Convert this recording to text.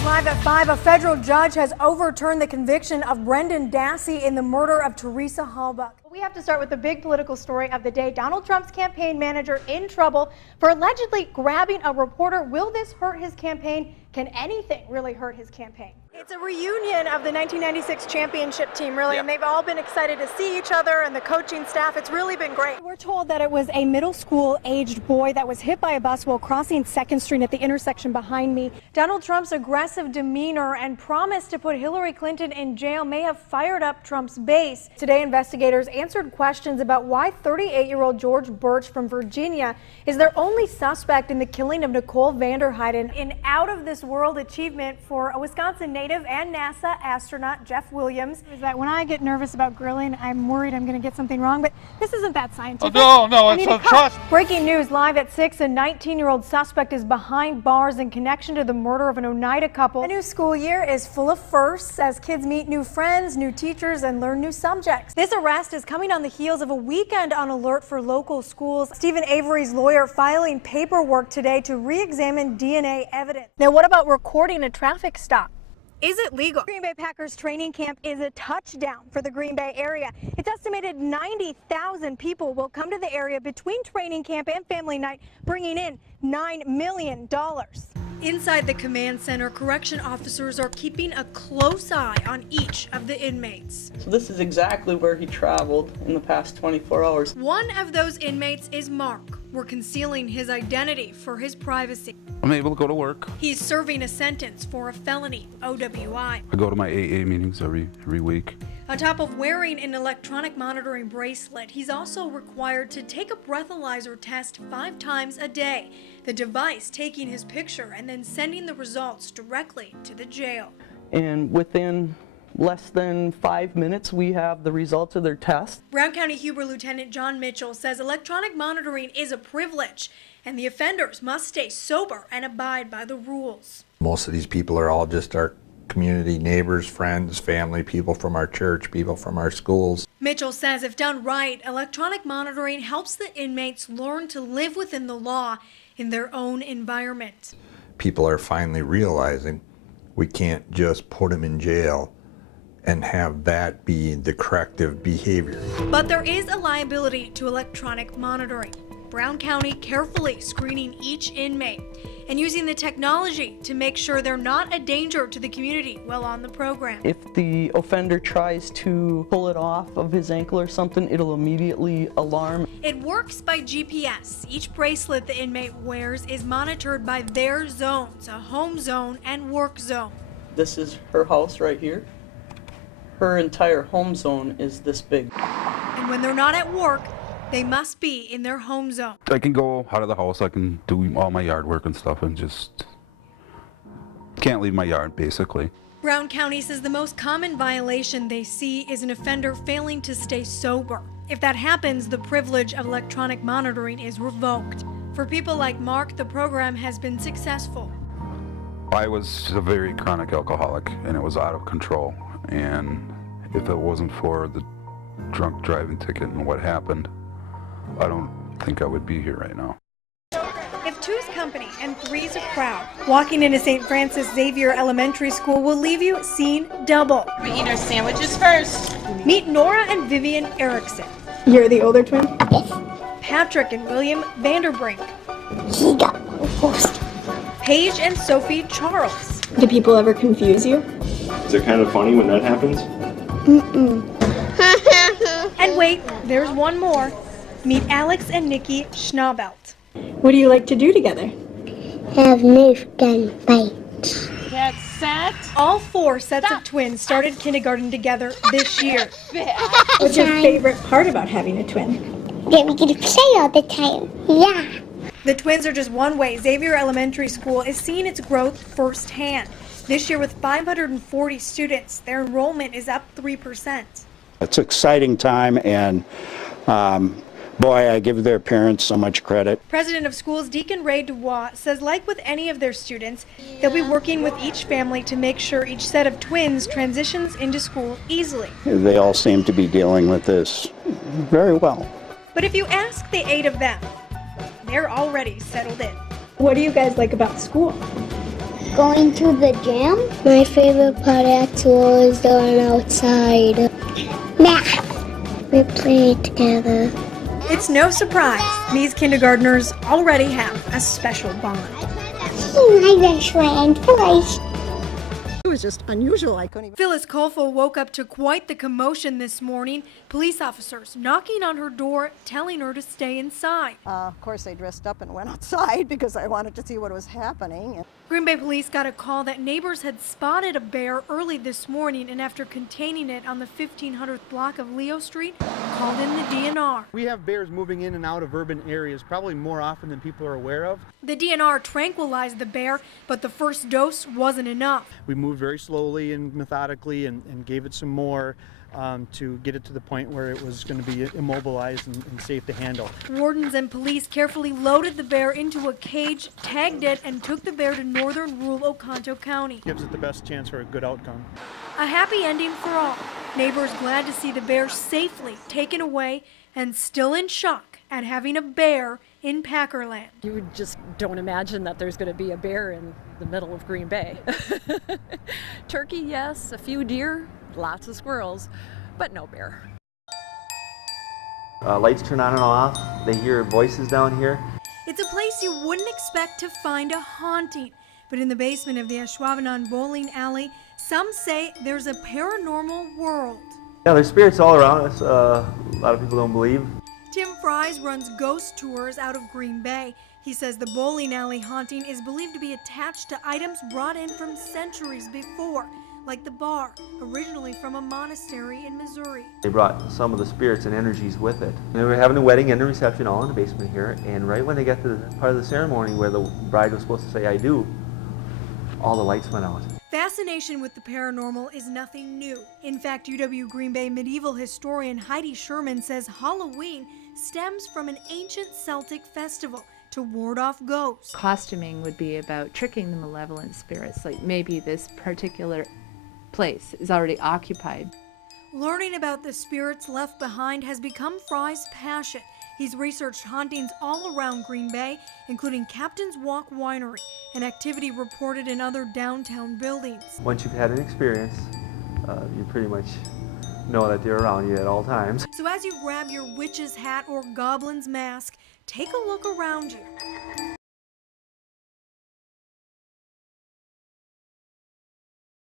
News Live at 5. A federal judge has overturned the conviction of Brendan Dassey in the murder of Teresa Halbach. We have to start with the big political story of the day. Donald Trump's campaign manager in trouble for allegedly grabbing a reporter. Will this hurt his campaign? Can anything really hurt his campaign? It's a reunion of the 1996 championship team, really, and they've all been excited to see each other and the coaching staff. It's really been great. We're told that it was a middle school aged boy that was hit by a bus while crossing 2nd Street at the intersection behind me. Donald Trump's aggressive demeanor and promise to put Hillary Clinton in jail may have fired up Trump's base. Today, investigators answered questions about why 38-year-old George Birch from Virginia is their only suspect in the killing of Nicole Vanderheiden. An out-of-this-world achievement for a Wisconsin native and NASA astronaut Jeff Williams is that when I get nervous about grilling, I'm worried I'm going to get something wrong, but this isn't that scientific. Oh, no, it's a trust. Breaking news live at 6. A 19-year-old suspect is behind bars in connection to the murder of an Oneida couple. The new school year is full of firsts as kids meet new friends, new teachers, and learn new subjects. This arrest is coming on the heels of a weekend on alert for local schools. Stephen Avery's lawyer filing paperwork today to re-examine DNA evidence. Now, what about recording a traffic stop? Is it legal? Green Bay Packers training camp is a touchdown for the Green Bay area. It's estimated 90,000 people will come to the area between training camp and family night, bringing in $9 million. Inside the command center, correction officers are keeping a close eye on each of the inmates. So this is exactly where he traveled in the past 24 hours. One of those inmates is Mark. We're concealing his identity for his privacy. I'm able to go to work. He's serving a sentence for a felony OWI. I go to my AA meetings every week. On top of wearing an electronic monitoring bracelet, he's also required to take a breathalyzer test 5 times a day. The device taking his picture and then sending the results directly to the jail. And within less than 5 minutes, we have the results of their test. Brown County Huber Lieutenant John Mitchell says electronic monitoring is a privilege, and the offenders must stay sober and abide by the rules. Most of these people are all just our community neighbors, friends, family, people from our church, people from our schools. Mitchell says if done right, electronic monitoring helps the inmates learn to live within the law in their own environment. People are finally realizing we can't just put them in jail and have that be the corrective behavior. But there is a liability to electronic monitoring. Brown County carefully screening each inmate and using the technology to make sure they're not a danger to the community while on the program. If the offender tries to pull it off of his ankle or something, it'll immediately alarm. It works by GPS. Each bracelet the inmate wears is monitored by their zones, a home zone and work zone. This is her house right here. Her entire home zone is this big. And when they're not at work, they must be in their home zone. I can go out of the house, I can do all my yard work and stuff and just can't leave my yard, basically. Brown County says the most common violation they see is an offender failing to stay sober. If that happens, the privilege of electronic monitoring is revoked. For people like Mark, the program has been successful. I was a very chronic alcoholic and it was out of control. And if it wasn't for the drunk driving ticket and what happened, I don't think I would be here right now. If 2's company and 3's a crowd, walking into St. Francis Xavier Elementary School will leave you seeing double. We eat our sandwiches first. Meet Nora and Vivian Erickson. You're the older twin? Yes. Patrick and William Vanderbrink. He got first. Paige and Sophie Charles. Do people ever confuse you? Is it kind of funny when that happens? And wait, there's one more. Meet Alex and Nikki Schnabelt. What do you like to do together? Have Nerf gun fights. Get set. All 4 sets of twins started kindergarten together this year. What's your favorite part about having a twin? That we get to play all the time. Yeah. The twins are just one way Xavier Elementary School is seeing its growth firsthand. This year with 540 students, their enrollment is up 3%. It's an exciting time, and boy, I give their parents so much credit. President of Schools Deacon Ray Dubois says like with any of their students, they'll be working with each family to make sure each set of twins transitions into school easily. They all seem to be dealing with this very well. But if you ask the 8 of them, they're already settled in. What do you guys like about school? Going to the gym? My favorite part at school is going outside. Nah, we play together. It's no surprise these kindergartners already have a special bond. My best friend, Phyllis. It was just unusual. I couldn't even. Phyllis Colfo woke up to quite the commotion this morning. Police officers knocking on her door, telling her to stay inside. Of course, I dressed up and went outside because I wanted to see what was happening. Green Bay police got a call that neighbors had spotted a bear early this morning, and after containing it on the 1500th block of Leo Street, called in the DNR. We have bears moving in and out of urban areas probably more often than people are aware of. The DNR tranquilized the bear, but the first dose wasn't enough. We moved very slowly and methodically and gave it some more to get it to the point where it was going to be immobilized and safe to handle. Wardens and police carefully loaded the bear into a cage, tagged it, and took the bear to northern rural Oconto County. Gives it the best chance for a good outcome. A happy ending for all. Neighbors glad to see the bear safely taken away and still in shock at having a bear in Packerland. You just don't imagine that there's going to be a bear in the middle of Green Bay. Turkey, yes, a few deer, lots of squirrels, but no bear. Lights turn on and off. They hear voices down here. It's a place you wouldn't expect to find a haunting, but in the basement of the Ashwaubenon bowling alley, some say there's a paranormal world. Yeah, there's spirits all around us. A lot of people don't believe. Tim Fries runs ghost tours out of Green Bay. He says the bowling alley haunting is believed to be attached to items brought in from centuries before, like the bar, originally from a monastery in Missouri. They brought some of the spirits and energies with it. They were having a wedding and a reception all in the basement here, and right when they got to the part of the ceremony where the bride was supposed to say, "I do," all the lights went out. Fascination with the paranormal is nothing new. In fact, UW Green Bay medieval historian Heidi Sherman says Halloween stems from an ancient Celtic festival to ward off ghosts. Costuming would be about tricking the malevolent spirits, like maybe this particular place is already occupied. Learning about the spirits left behind has become Fry's passion. He's researched hauntings all around Green Bay, including Captain's Walk Winery, an activity reported in other downtown buildings. Once you've had an experience, you pretty much know that they're around you at all times. So as you grab your witch's hat or goblin's mask, take a look around you.